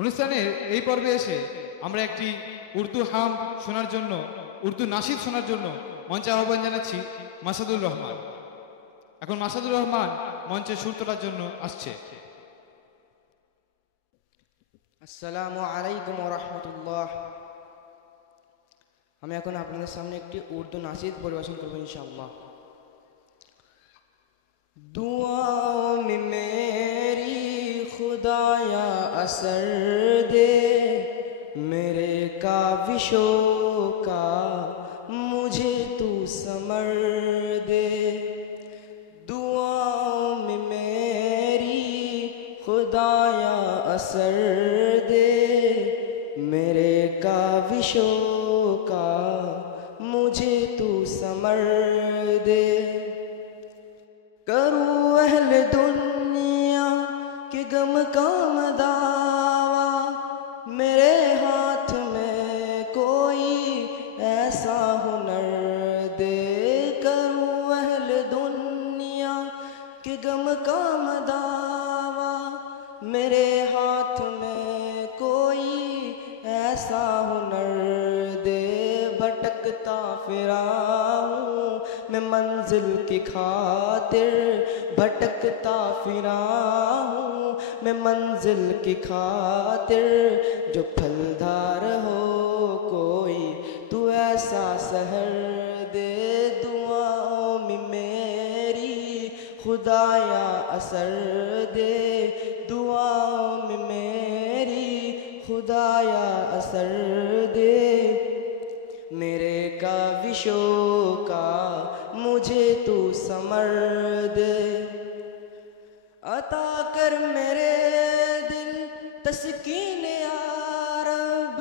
অনুষ্ঠানের এই পর্বে এসে আমরা একটি উর্দু হাম শোনার জন্য, উর্দু নাশিদ শোনার জন্য মঞ্চে আহ্বান জানাচ্ছি মাসাদুর রহমান। এখন মাসাদুর রহমান মঞ্চে সুর তোলার জন্য আসছে। আসসালামু আলাইকুম ওয়া রাহমাতুল্লাহ। আমি এখন আপনাদের সামনে একটি উর্দু নাশিদ পরিবেশন করব ইনশাআল্লাহ। दुआओं में मेरी खुदाया असर दे, मेरे काविशों का मुझे तू समर दे। दुआओं में मेरी खुदाया असर दे, मेरे काविशों का मुझे तू समर दे। करूँ अहल दुनिया के गम का दावा, मेरे हाथ में कोई ऐसा हुनर दे। करूँ अहल दुनिया के गम का दावा, मेरे हाथ में कोई ऐसा हुनर दे। भटकता फिरा हूँ मैं मंजिल की खातिर, भटकता फिरा हूँ मैं मंजिल की खातिर। जो फलदार हो कोई तू ऐसा सहर दे। दुआओं में मेरी खुदाया असर दे, दुआओं में मेरी खुदाया असर दे। मेरे काविशों का मुझे तू समर दे। अता कर मेरे दिल तस्कीन या रब,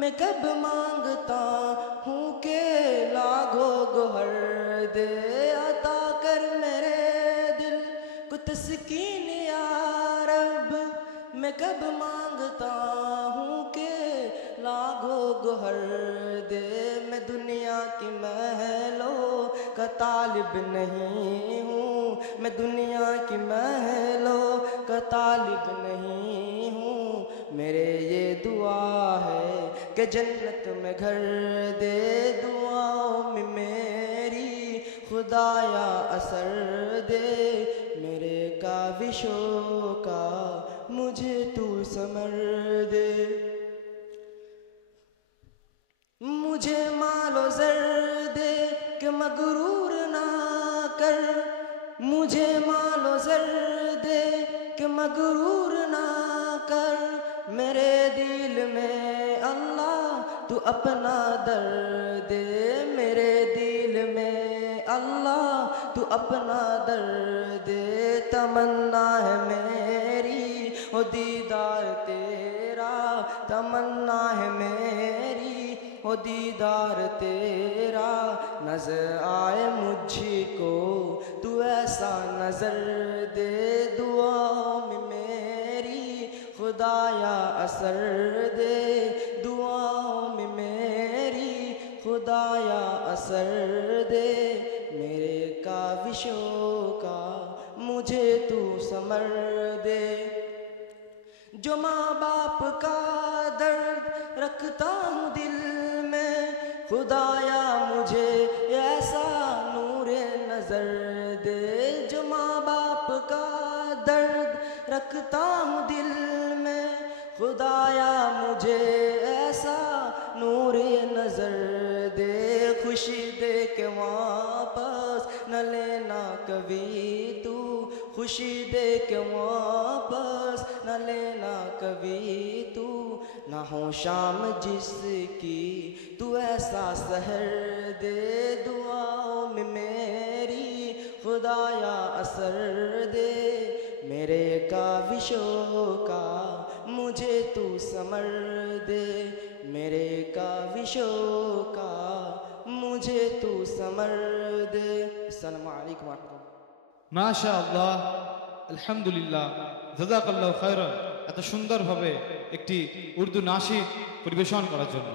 मैं कब मांगता हूँ के लागो गोहर दे। अता कर मेरे दिल को तस्कीन या रब, मैं कब मांगता हूँ के लागो गोहर दे। मैं दुनिया की महलों का तालिब नहीं हूँ, मैं दुनिया की महलों का तालिब नहीं हूँ। मेरे ये दुआ है कि जन्नत में घर दे। दुआओं में मेरी खुदाया असर दे, मेरे काविशों का मुझे तू समर दे। मुझे मालो ज़र दे कि मगरूर ना कर, मुझे मालो ज़र दे कि मगरूर ना कर। मेरे दिल में अल्लाह तू अपना दर्द दे, मेरे दिल में अल्लाह तू अपना दर्द दे। तमन्ना है मेरी ओ दीदार तेरा, तमन्ना है मेरी ओ दीदार तेरा। नजर आए मुझको तू ऐसा नजर दे। दुआओं में मेरी खुदाया असर दे, दुआओं में मेरी खुदाया असर दे। मेरे काविशों का मुझे तू समर दे। जो माँ बाप का दर्द रखता हूँ दिल में, खुदाया मुझे ऐसा नूरे नजर दे। जो माँ बाप का दर्द रखता हूँ दिल में, खुदाया मुझे ऐसा नूरे नजर दे। खुशी दे के वापस न लेना कभी तू, खुशी दे के वापस न लेना कभी तू। ना हो शाम जिसकी तू ऐसा सहर दे। दुआओं में मेरी खुदाया असर दे, मेरे काविशों का मुझे तू समर दे। मेरे काविशों का मुझे तू समर दे। अस्सलामु अलैकुम व रहमतुल्लाह। মাশাআল্লাহ, আলহামদুলিল্লাহ, জাযাকাল্লাহু খায়রান এত সুন্দরভাবে একটি উর্দু নাশিদ পরিবেশন করার জন্য।